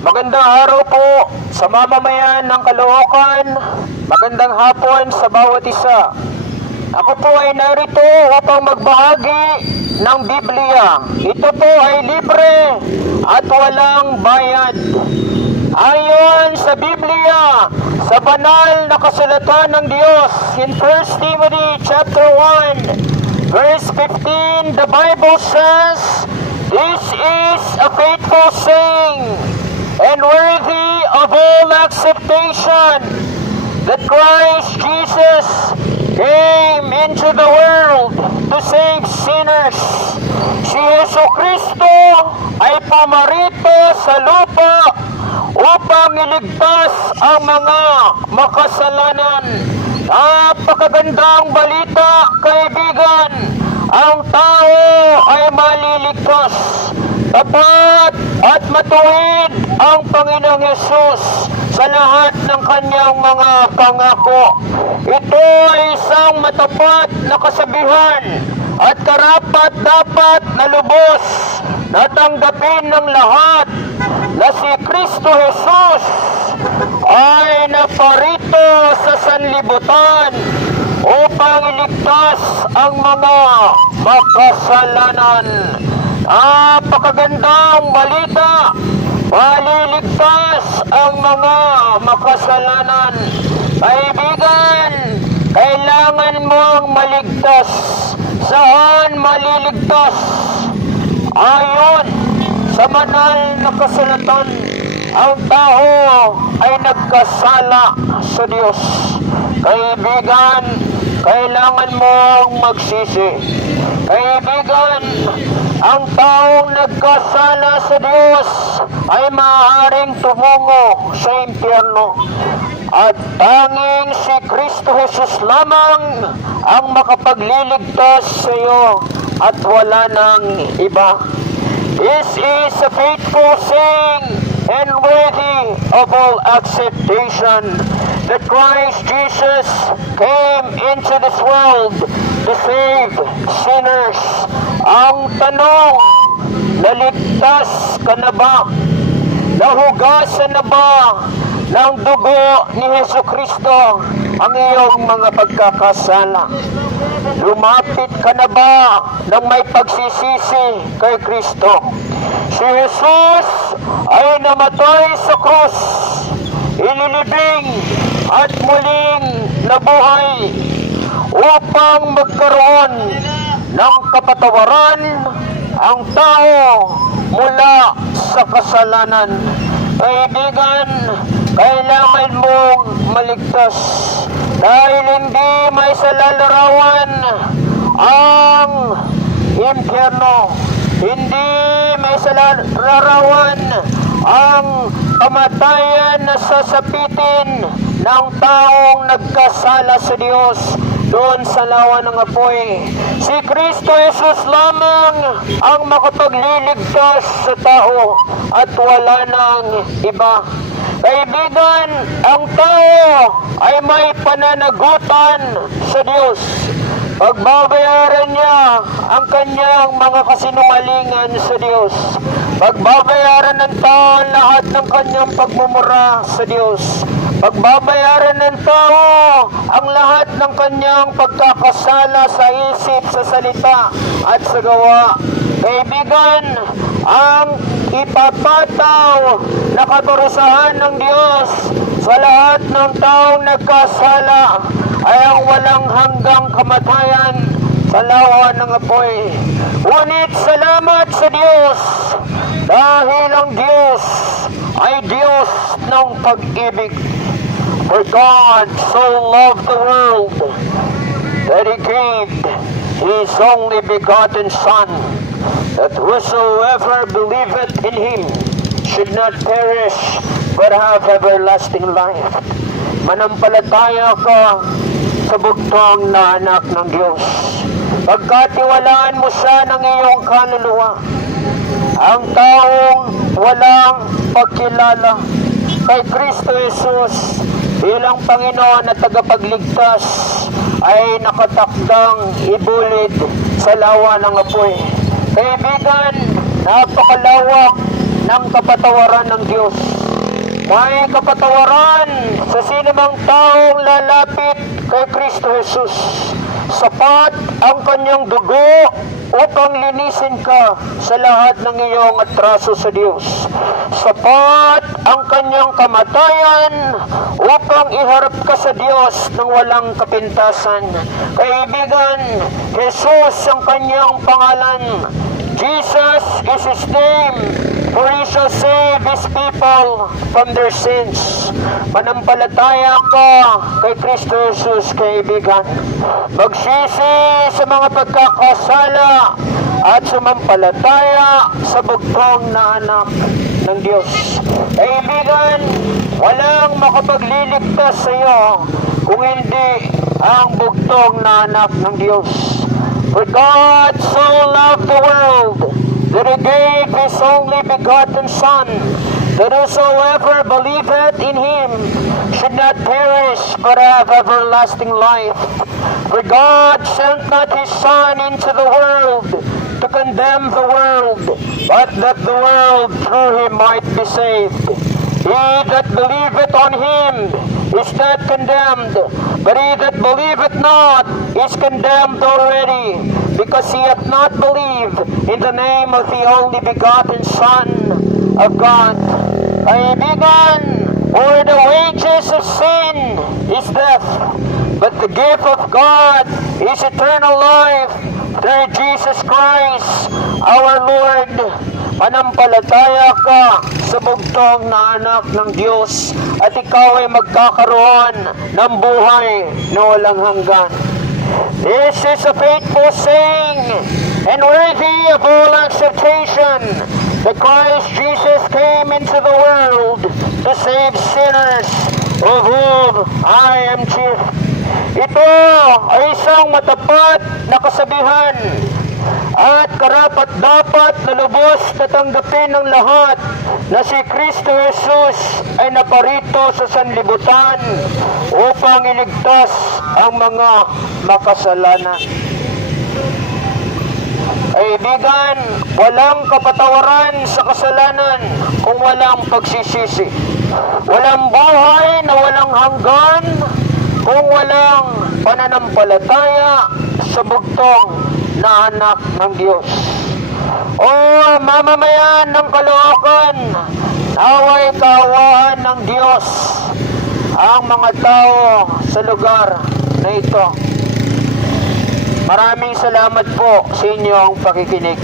Magandang araw po sa mamamayan ng Caloocan. Magandang hapon sa bawat isa. Ako po ay narito upang magbahagi ng Biblia. Ito po ay libre at walang bayad. Ayon sa Biblia, sa banal na kasulatan ng Diyos, in 1 Timothy chapter 1, verse 15, the Bible says, "This is a faithful saying and worthy of all acceptation, that Christ Jesus came into the world to save sinners." Si Jesucristo ay pumarito sa lupa upang iligtas ang mga makasalanan. Napakagandang balita, kaibigan. Ang tao ay maliligtas. Tapat at matuwid ang Panginoong Hesus sa lahat ng kanyang mga pangako. Ito ay isang matapat na kasabihan at karapat-dapat na lubos na tanggapin ng lahat na si Kristo Jesus ay naparito sa sanlibutan upang iligtas ang mga makasalanan. Napakagandang balita, maliligtas ang mga makasalanan. Kaibigan, kailangan mong maligtas. Saan maliligtas? Ayon sa banal na kasulatan, ang tao ay nagkasala sa Diyos. Kaibigan, kailangan mong magsisi. Kaibigan, ang taong nagkasala sa Diyos ay maaaring tumungo sa impyerno. At tanging si Kristo Jesus lamang ang makapagliligtas sa iyo at wala nang iba. This is a faithful saying and worthy of all acceptation, that Christ Jesus came into this world to save sinners. Ang tanong, naligtas ka na ba? Nahugasan na ba ng dugo ni Jesucristo ang iyong mga pagkakasala? Lumapit ka na ba ng may pagsisisi kay Kristo? Si Jesus ay namatay sa krus, inilibing at muling nabuhay upang magkaroon ng kapatawaran ang tao mula sa kasalanan. Kaibigan, kailangan mong maligtas dahil hindi may salalarawan ang impyerno. Hindi may salalarawan ang kamatayan na sasapitin ng taong nagkasala sa Diyos doon sa lawa ng apoy. Si Kristo Jesus lamang ang makapagliligtas sa tao at wala nang iba. Kaibigan, ang tao ay may pananagutan sa Diyos. Pagbabayaran niya ang kanyang mga kasinungalingan sa Diyos. Pagbabayaran ng tao lahat ng kanyang pagmumura sa Diyos. Pagbabayaran ng tao ang lahat ng kanyang pagkakasala sa isip, sa salita at sa gawa. Kaibigan, ang ipapataw na kaparusahan ng Diyos sa lahat ng taong nagkasala ay ang walang hanggang kamatayan sa lawa ng apoy. Ngunit salamat sa Diyos dahil ang Diyos ay Diyos ng pag-ibig. For God so loved the world that He gave His only begotten Son, that whosoever believeth in Him should not perish but have everlasting life. Manampalataya ka sa bugtong na anak ng Diyos. Pagkatiwalaan mo siya ng iyong kaluluwa. Ang taong walang pagkilala kay Kristo Jesus bilang Panginoon at tagapagligtas ay nakatakdang ibulid sa lawa ng apoy. Kaibigan, napakalawak ng kapatawaran ng Diyos. May kapatawaran sa sinumang taong lalapit kay Kristo Jesus. Sapat ang kanyang dugo upang linisin ka sa lahat ng iyong atraso sa Diyos. Sapat ang kanyang kamatayan upang iharap ka sa Diyos ng walang kapintasan. Kaibigan, Jesus ang kanyang pangalan. Jesus is His name, for He shall save His people from their sins. Manampalataya ka kay Kristo Jesus, kaibigan. Magsisi sa mga pagkakasala at sumampalataya sa bugtong na anak ng Diyos. Kaibigan, walang makapagliligtas sa iyo kung hindi ang bugtong na anak ng Diyos. For God so loved the world that He gave His only begotten Son, that whosoever believeth in Him should not perish but have everlasting life. For God sent not His Son into the world to condemn the world, but that the world through Him might be saved. He that believeth on Him is not condemned, but he that believeth not is condemned already, because he hath not believed in the name of the only begotten Son of God. Kaibigan, for the wages of sin is death, but the gift of God is eternal life through Jesus Christ our Lord. Manampalataya ka sa bugtong na anak ng Diyos at ikaw ay magkakaroon ng buhay na walang hanggan. This is a faithful saying and worthy of all acceptation that Christ Jesus came into the world to save sinners, of whom I am chief. Ito ay isang matapat na kasabihan at karapat-dapat na lubos na tanggapin ng lahat na si Kristo Jesus ay naparito sa sanlibutan upang iligtas ang mga makasalanan. Kaibigan, walang kapatawaran sa kasalanan kung walang pagsisisi. Walang buhay na walang hanggan kung walang pananampalataya sa bugtong na anak ng Diyos. O mamamayan ng Caloocan, naway kaawaan ng Diyos ang mga tao sa lugar na ito. Maraming salamat po sa inyong pakikinig.